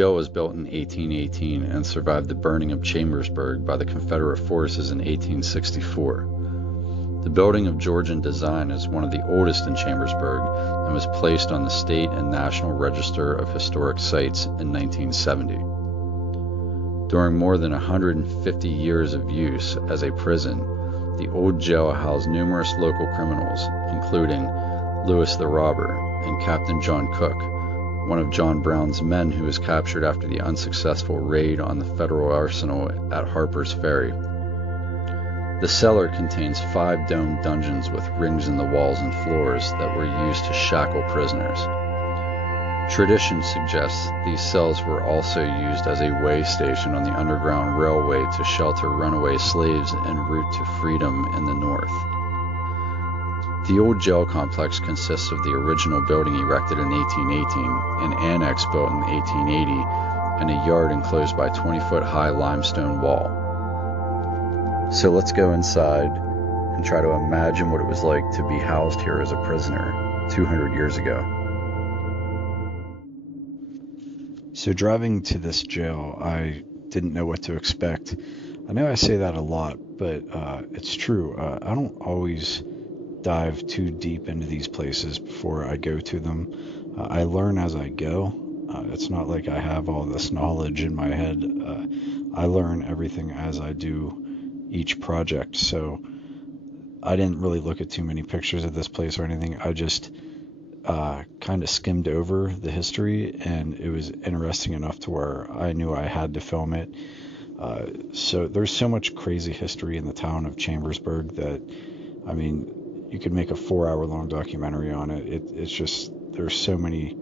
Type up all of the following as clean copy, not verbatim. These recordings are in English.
jail was built in 1818 and survived the burning of Chambersburg by the Confederate forces in 1864. The building of Georgian design is one of the oldest in Chambersburg and was placed on the State and National Register of Historic Sites in 1970. During more than 150 years of use as a prison, the old jail housed numerous local criminals, including Lewis the Robber and Captain John Cook, one of John Brown's men who was captured after the unsuccessful raid on the Federal Arsenal at Harper's Ferry. The cellar contains 5 domed dungeons with rings in the walls and floors that were used to shackle prisoners. Tradition suggests these cells were also used as a way station on the Underground Railway to shelter runaway slaves en route to freedom in the North. The old jail complex consists of the original building erected in 1818, an annex built in 1880, and a yard enclosed by a 20-foot-high limestone wall. So let's go inside and try to imagine what it was like to be housed here as a prisoner 200 years ago. So driving to this jail, I didn't know what to expect. I know I say that a lot, but it's true. I don't always dive too deep into these places before I go to them. I learn as I go. It's not like I have all this knowledge in my head. I learn everything as I do each project. So I didn't really look at too many pictures of this place or anything. I just kind of skimmed over the history, and it was interesting enough to where I knew I had to film it. So there's so much crazy history in the town of Chambersburg that, I mean, you could make a 4-hour-long documentary on it. It's just, there's so many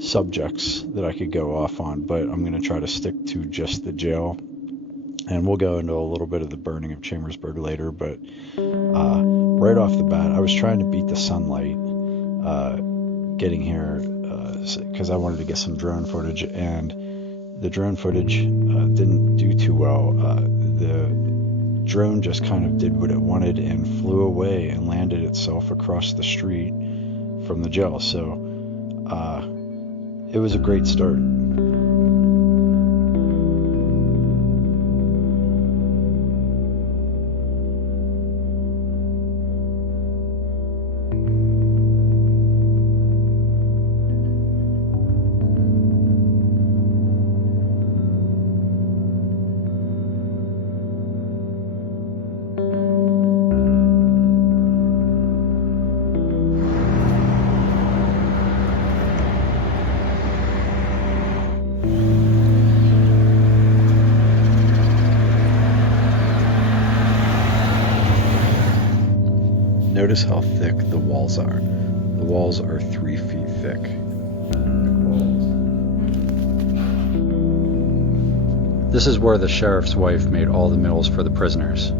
subjects that I could go off on, but I'm going to try to stick to just the jail. And we'll go into a little bit of the burning of Chambersburg later, but right off the bat, I was trying to beat the sunlight getting here because I wanted to get some drone footage, and the drone footage didn't do too well. The drone just kind of did what it wanted and flew away and landed itself across the street from the jail. So it was a great start. Notice how thick the walls are. The walls are 3 feet thick. This is where the sheriff's wife made all the meals for the prisoners.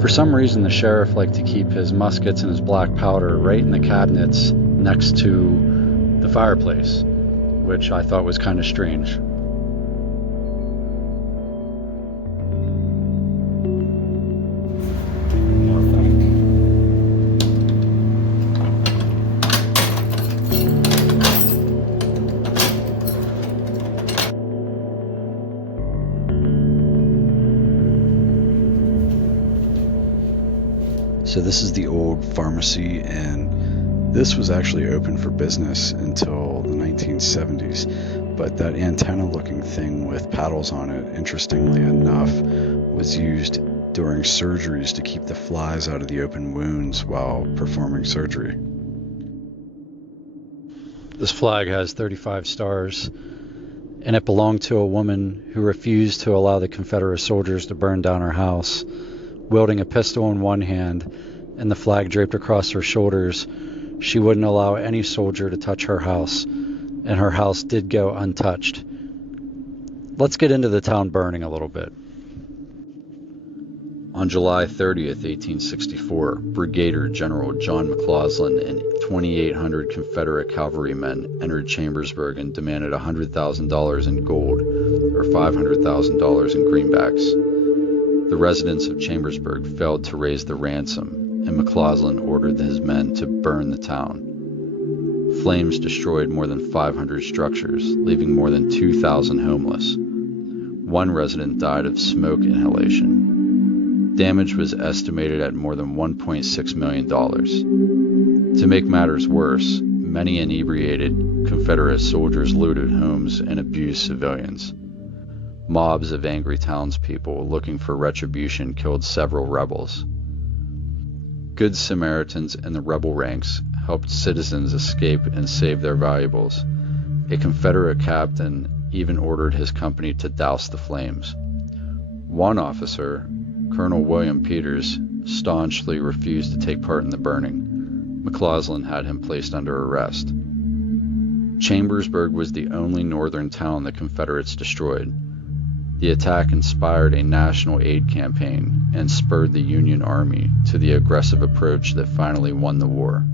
For some reason, the sheriff liked to keep his muskets and his black powder right in the cabinets next to the fireplace, which I thought was kind of strange. So this is the old pharmacy, and this was actually open for business until the 1970s. But that antenna-looking thing with paddles on it, interestingly enough, was used during surgeries to keep the flies out of the open wounds while performing surgery. This flag has 35 stars, and it belonged to a woman who refused to allow the Confederate soldiers to burn down her house. Wielding a pistol in one hand and the flag draped across her shoulders, she wouldn't allow any soldier to touch her house, and her house did go untouched. Let's get into the town burning a little bit. On July 30th, 1864, Brigadier General John McLaughlin and 2,800 Confederate cavalrymen entered Chambersburg and demanded $100,000 in gold, or $500,000 in greenbacks. The residents of Chambersburg failed to raise the ransom, and McCausland ordered his men to burn the town. Flames destroyed more than 500 structures, leaving more than 2,000 homeless. One resident died of smoke inhalation. Damage was estimated at more than $1.6 million. To make matters worse, many inebriated Confederate soldiers looted homes and abused civilians. Mobs of angry townspeople looking for retribution killed several rebels. Good Samaritans in the rebel ranks helped citizens escape and save their valuables. A Confederate captain even ordered his company to douse the flames. One officer, Colonel William Peters, staunchly refused to take part in the burning. McCausland had him placed under arrest. Chambersburg was the only northern town the Confederates destroyed. The attack inspired a national aid campaign and spurred the Union Army to the aggressive approach that finally won the war.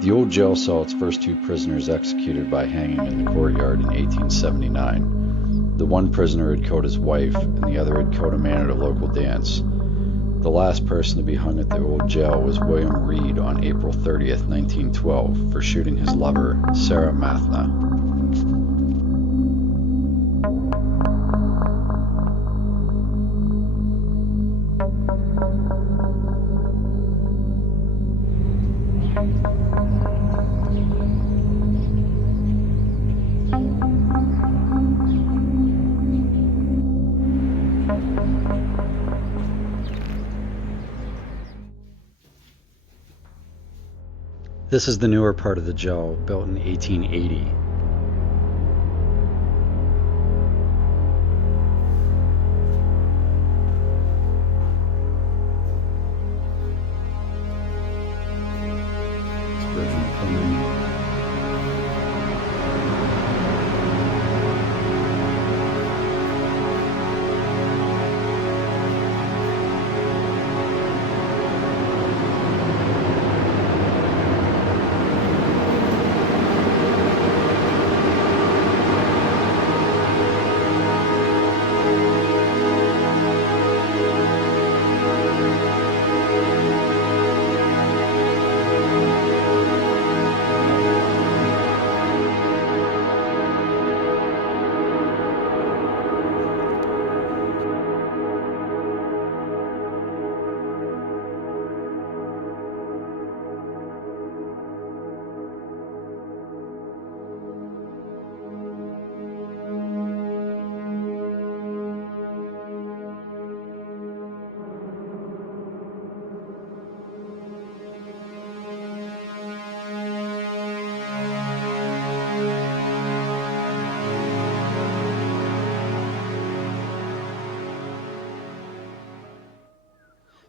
The old jail saw its first two prisoners executed by hanging in the courtyard in 1879. The one prisoner had killed his wife, and the other had killed a man at a local dance. The last person to be hung at the old jail was William Reed on April 30th, 1912, for shooting his lover, Sarah Mathna. This is the newer part of the jail, built in 1880. It's original plumbing.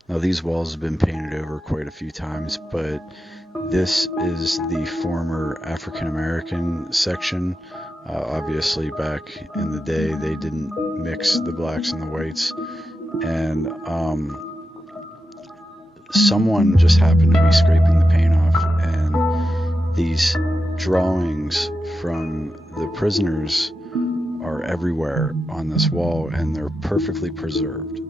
Now these walls have been painted over quite a few times, but this is the former African American section. Obviously back in the day they didn't mix the blacks and the whites, and someone just happened to be scraping the paint off, and these drawings from the prisoners are everywhere on this wall, and they're perfectly preserved.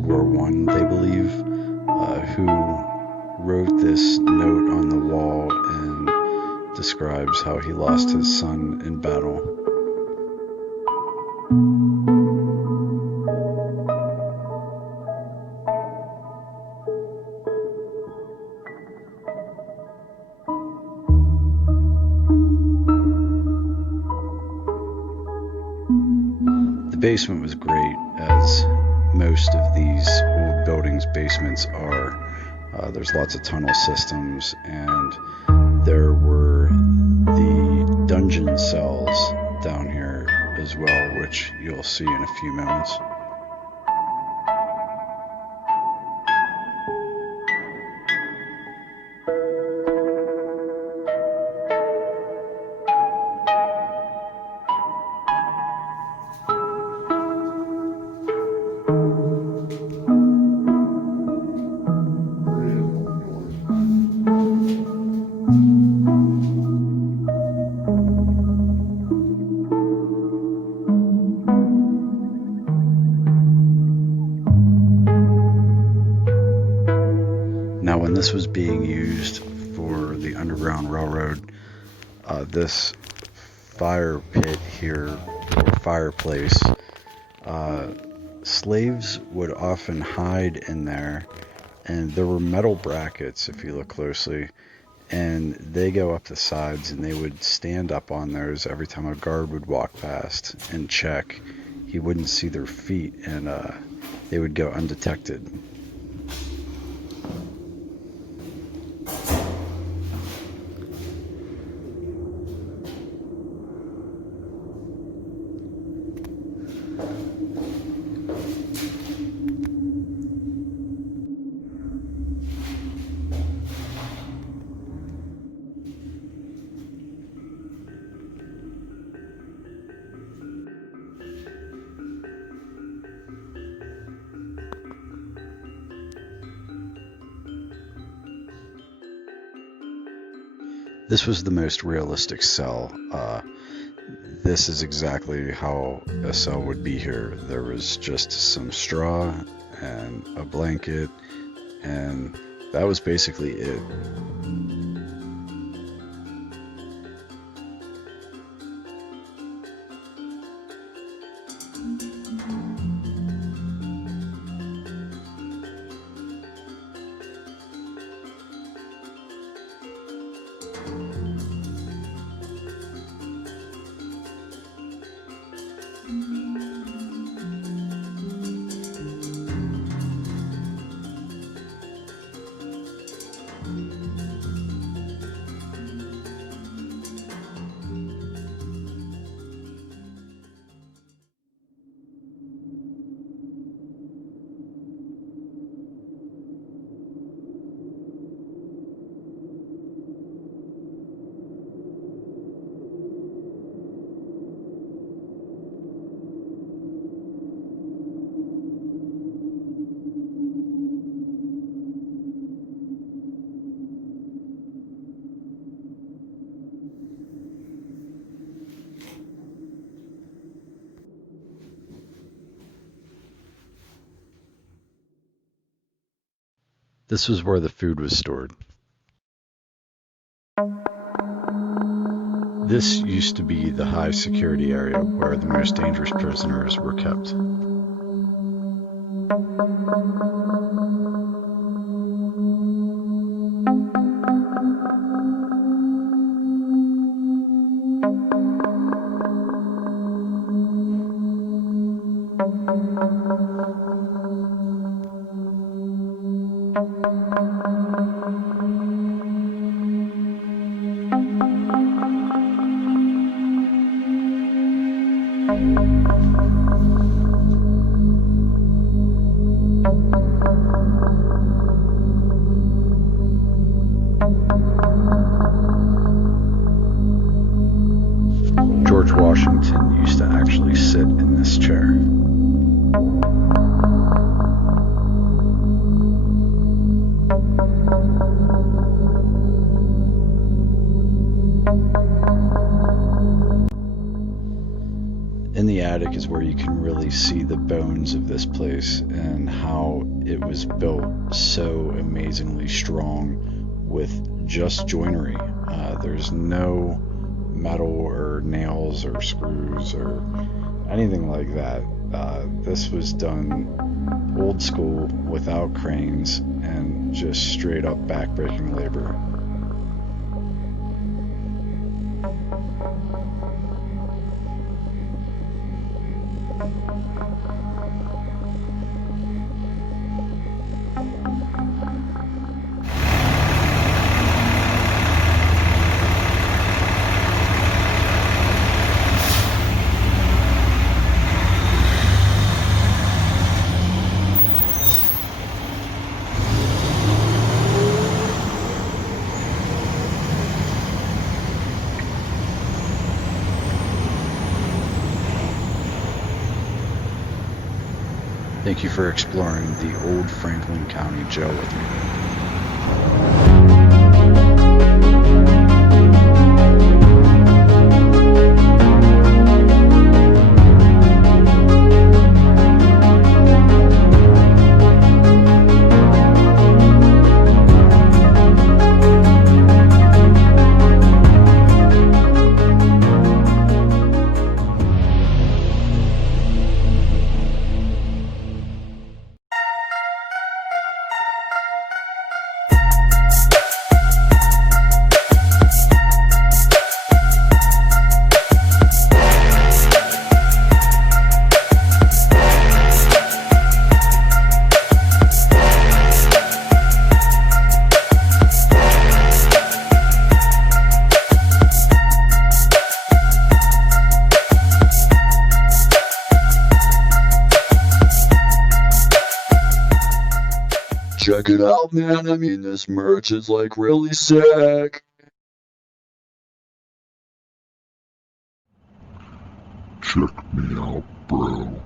World War One, they believe, who wrote this note on the wall and describes how he lost his son in battle. The basement was great, as most of these old buildings' basements are. There's lots of tunnel systems, and there were the dungeon cells down here as well, which you'll see in a few moments. Now, when this was being used for the Underground Railroad, this fire pit here, or fireplace, slaves would often hide in there, and there were metal brackets, if you look closely, and they go up the sides, and they would stand up on those every time a guard would walk past and check. He wouldn't see their feet, and they would go undetected. This was the most realistic cell. This is exactly how a cell would be here. There was just some straw and a blanket, and that was basically it. This was where the food was stored. This used to be the high security area where the most dangerous prisoners were kept. George Washington used to actually sit in this chair. In the attic is where you can really see the bones of this place and how it was built so amazingly strong with just joinery. There's no metal or nails or screws or anything like that. This was done old school without cranes and just straight up backbreaking labor. Thank you for exploring the old Franklin County Jail with me. Check it out, man. I mean, this merch is like really sick. Check me out, bro.